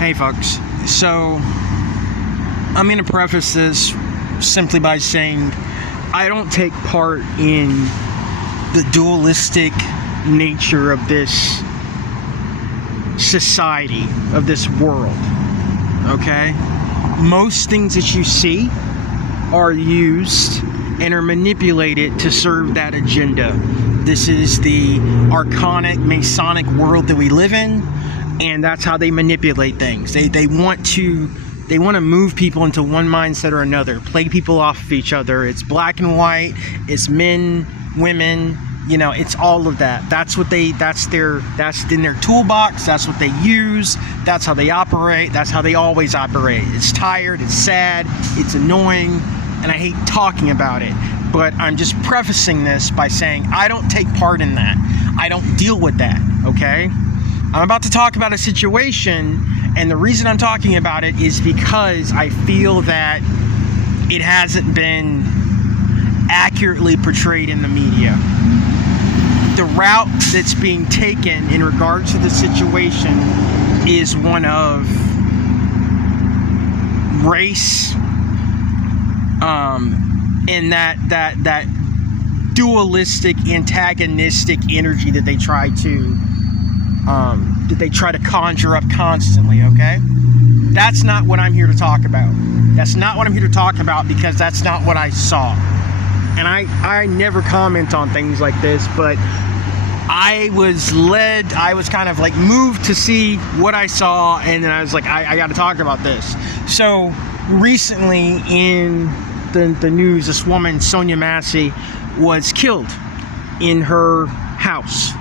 Hey folks, so I'm going to preface this simply by saying I don't take part in the dualistic nature of this society, of this world, okay? Most things that you see are used and are manipulated to serve that agenda. This is the archonic, Masonic world that we live in, and that's how they manipulate things. They want to move people into one mindset or another, play people off of each other. It's black and white, it's men, women, it's all of that. That's in their toolbox, that's what they use, that's how they operate, that's how they always operate. It's tired, it's sad, it's annoying, and I hate talking about it. But I'm just prefacing this by saying I don't take part in that. I don't deal with that, okay? I'm about to talk about a situation, and the reason I'm talking about it is because I feel that it hasn't been accurately portrayed in the media. The route that's being taken in regards to the situation is one of race, and that dualistic, antagonistic energy that they try to conjure up constantly, okay? That's not what I'm here to talk about. That's not what I'm here to talk about, because that's not what I saw. And I never comment on things like this, but I was kind of like moved to see what I saw, and then I was like, I got to talk about this. So recently in the news, this woman, Sonya Massey, was killed in her house.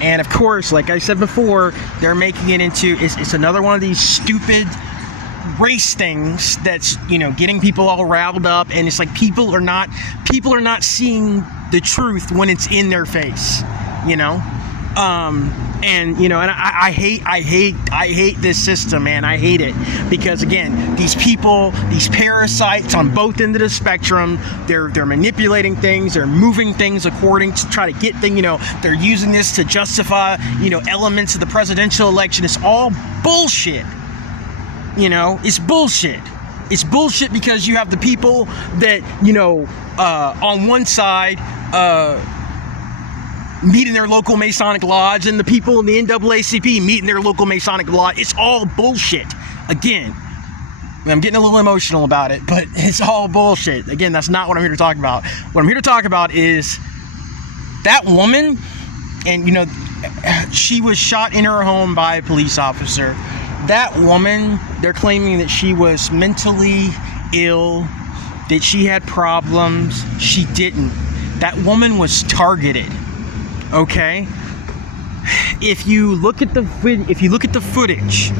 And of course, like I said before, they're making it into, it's another one of these stupid race things that's, getting people all riled up. And it's like people are not seeing the truth when it's in their face, and I hate this system, man. I hate it because, again, these people, these parasites on both ends of the spectrum, they're manipulating things, they're moving things according to try to get things, they're using this to justify, elements of the presidential election. It's all bullshit. It's bullshit. It's bullshit because you have the people that, on one side, meet in their local Masonic lodge, and the people in the NAACP meet in their local Masonic lodge. It's all bullshit. Again, I'm getting a little emotional about it, but it's all bullshit. Again, that's not what I'm here to talk about. What I'm here to talk about is that woman, and she was shot in her home by a police officer. That woman, they're claiming that she was mentally ill, that she had problems. She didn't. That woman was targeted. Okay, if you look at the footage,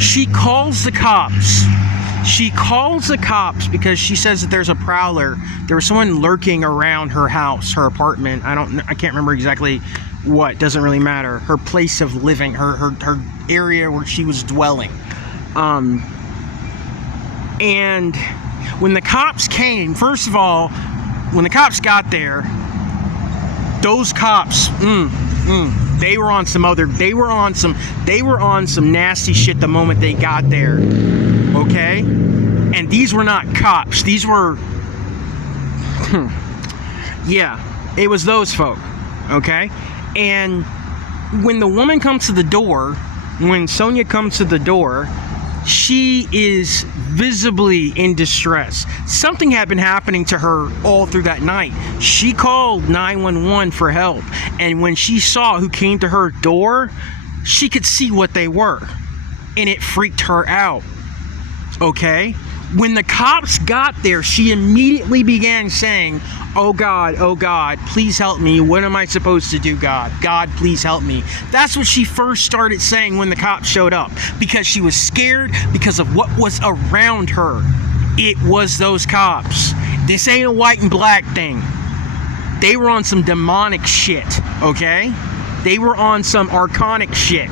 she calls the cops. She calls the cops because she says that there's a prowler. There was someone lurking around her house, her apartment. I can't remember exactly what. Doesn't really matter. Her place of living, her area where she was dwelling. And when the cops came, first of all, when the cops got there, those cops, they were on some nasty shit the moment they got there, okay? And these were not cops. These were, yeah, it was those folk, okay? And when the woman comes to the door, when Sonya comes to the door, she is visibly in distress. Something had been happening to her all through that night. She called 911 for help, and when she saw who came to her door, she could see what they were, and it freaked her out. Okay? When the cops got there, she immediately began saying, oh God, please help me. What am I supposed to do, God? God, please help me. That's what she first started saying when the cops showed up, because she was scared because of what was around her. It was those cops. This ain't a white and black thing. They were on some demonic shit, okay? They were on some archonic shit.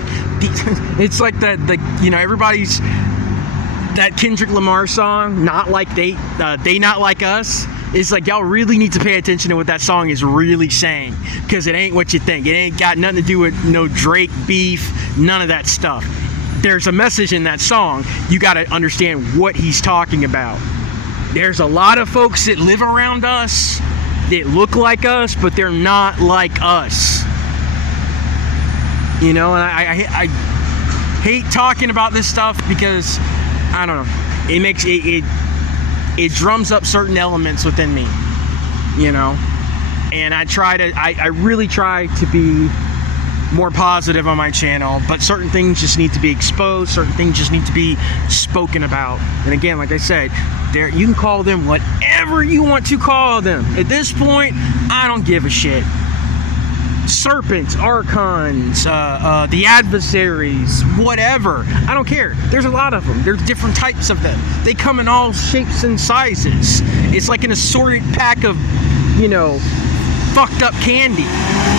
It's like everybody's, that Kendrick Lamar song, Not Like They Not Like Us. It's like, y'all really need to pay attention to what that song is really saying, because it ain't what you think. It ain't got nothing to do with no Drake beef, none of that stuff. there's a message in that song. You got to understand what he's talking about. There's a lot of folks that live around us that look like us, but they're not like us. You know, and I hate talking about this stuff because, I don't know, it makes it drums up certain elements within me, you know. And I really try to be more positive on my channel, but certain things just need to be exposed, certain things just need to be spoken about. And again, like I said, you can call them whatever you want to call them. At this point, I don't give a shit. Serpents, archons, the adversaries, whatever. I don't care. There's a lot of them. There's different types of them. They come in all shapes and sizes. It's like an assorted pack of, you know, fucked up candy.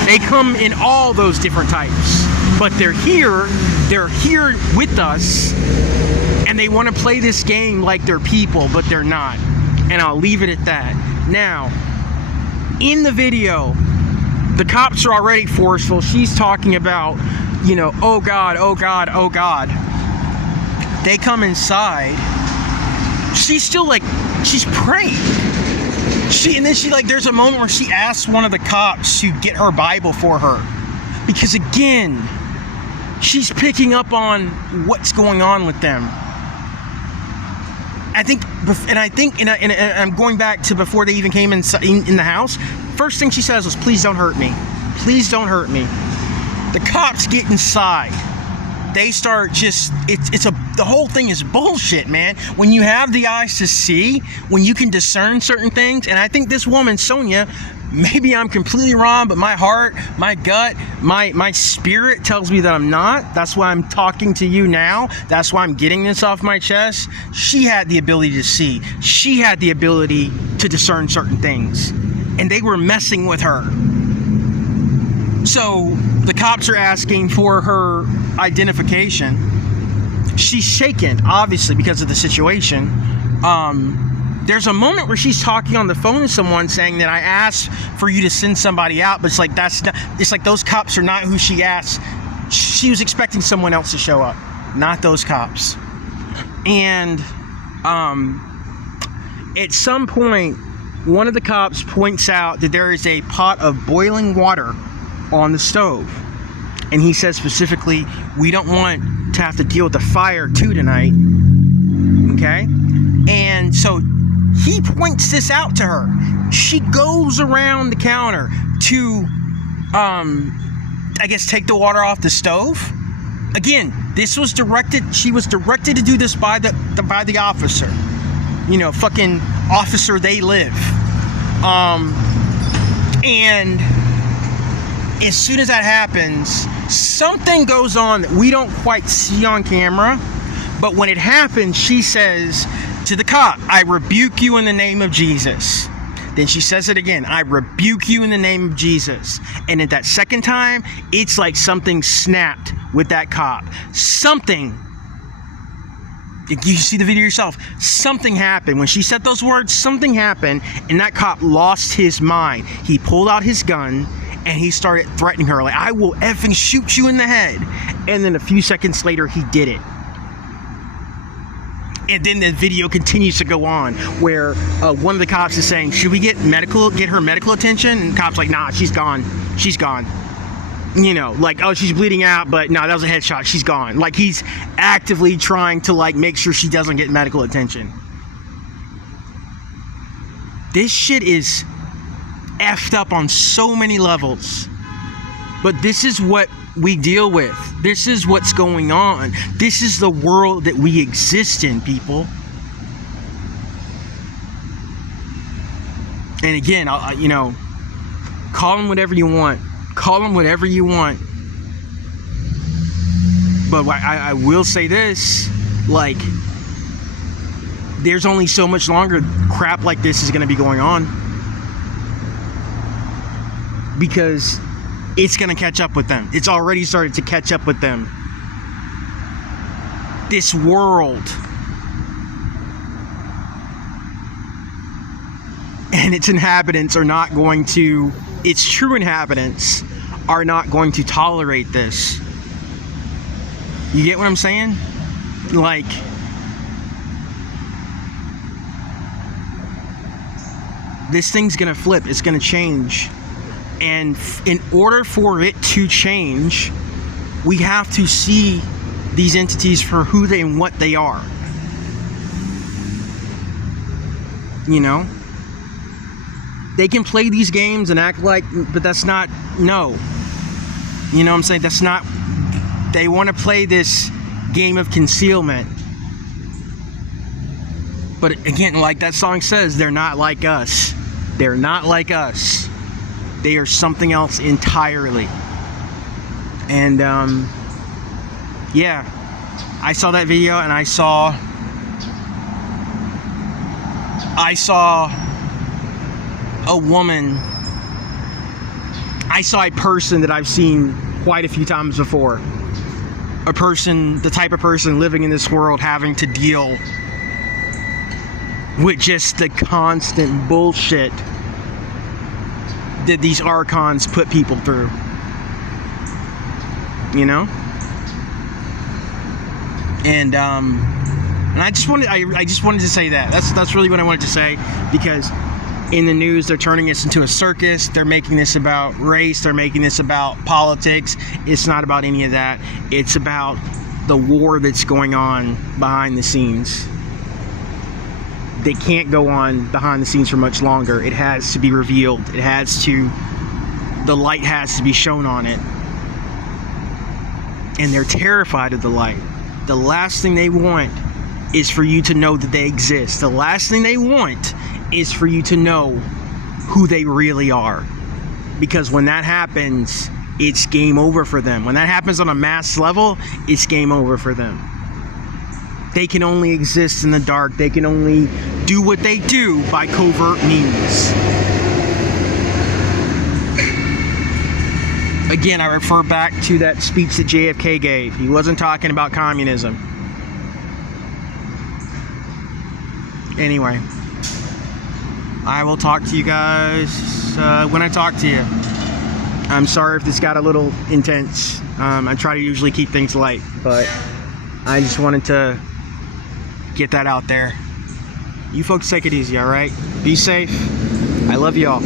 They come in all those different types, but they're here with us, and they want to play this game like they're people, but they're not. And I'll leave it at that. Now, in the video, the cops are already forceful. She's talking about, you know, oh God, oh God, oh God. They come inside. She's still like, she's praying. And then there's a moment where she asks one of the cops to get her Bible for her. Because again, she's picking up on what's going on with them. I'm going back to before they even came in the house. First thing she says was, please don't hurt me. Please don't hurt me. The cops get inside. They start the whole thing is bullshit, man. When you have the eyes to see, when you can discern certain things, and I think this woman, Sonya, maybe I'm completely wrong, but my heart, my gut, my spirit tells me that I'm not. That's why I'm talking to you now. That's why I'm getting this off my chest. She had the ability to see. She had the ability to discern certain things, and they were messing with her. So the cops are asking for her identification. She's shaken, obviously, because of the situation. There's a moment where she's talking on the phone to someone saying that I asked for you to send somebody out, but it's like it's like those cops are not who she asked. She was expecting someone else to show up, not those cops. And at some point, one of the cops points out that there is a pot of boiling water on the stove, and he says specifically, we don't want to have to deal with the fire too tonight. Okay? And so he points this out to her. She goes around the counter to I guess take the water off the stove. Again, she was directed to do this by the officer. You know, fucking officer, they live. And as soon as that happens, something goes on that we don't quite see on camera. But when it happens, she says to the cop, I rebuke you in the name of Jesus. Then she says it again, I rebuke you in the name of Jesus. And at that second time, it's like something snapped with that cop. Something, you see the video yourself, something happened. When she said those words, something happened, and that cop lost his mind. He pulled out his gun, and he started threatening her, like, I will effing shoot you in the head. And then a few seconds later, he did it. And then the video continues to go on, where one of the cops is saying, should we get her medical attention? And the cop's like, nah, she's gone. She's gone. You know, like, oh, she's bleeding out, but no, that was a headshot. She's gone. Like, he's actively trying to, like, make sure she doesn't get medical attention. This shit is effed up on so many levels. But this is what we deal with. This is what's going on. This is the world that we exist in, people. And again, you know, call them whatever you want. Call them whatever you want. But I will say this, like, there's only so much longer crap like this is going to be going on. Because it's going to catch up with them. It's already started to catch up with them. This world and its inhabitants are not going to, its true inhabitants are not going to tolerate this. You get what I'm saying? Like, this thing's gonna flip. It's gonna change. And in order for it to change, we have to see these entities for who they and what they are. You know? They can play these games and act like, but that's not, no. You know what I'm saying? That's not, they want to play this game of concealment. But again, like that song says, they're not like us. They're not like us. They are something else entirely. And yeah, I saw that video and I saw a woman. I saw a person that I've seen quite a few times before. A person, the type of person living in this world having to deal with just the constant bullshit that these archons put people through. You know? And I just wanted to say that. That's really what I wanted to say, because in the news they're turning this into a circus. They're making this about race. They're making this about politics. It's not about any of that. It's about the war that's going on behind the scenes. They can't go on behind the scenes for much longer. It has to be revealed. It has to, the light has to be shown on it. And they're terrified of the light. The last thing they want is for you to know that they exist. The last thing they want is for you to know who they really are. Because when that happens, it's game over for them. When that happens on a mass level, it's game over for them. They can only exist in the dark. They can only do what they do by covert means. Again, I refer back to that speech that JFK gave. He wasn't talking about communism. Anyway, I will talk to you guys when I talk to you. I'm sorry if this got a little intense. I try to usually keep things light, but I just wanted to get that out there. You folks take it easy, all right? Be safe. I love y'all.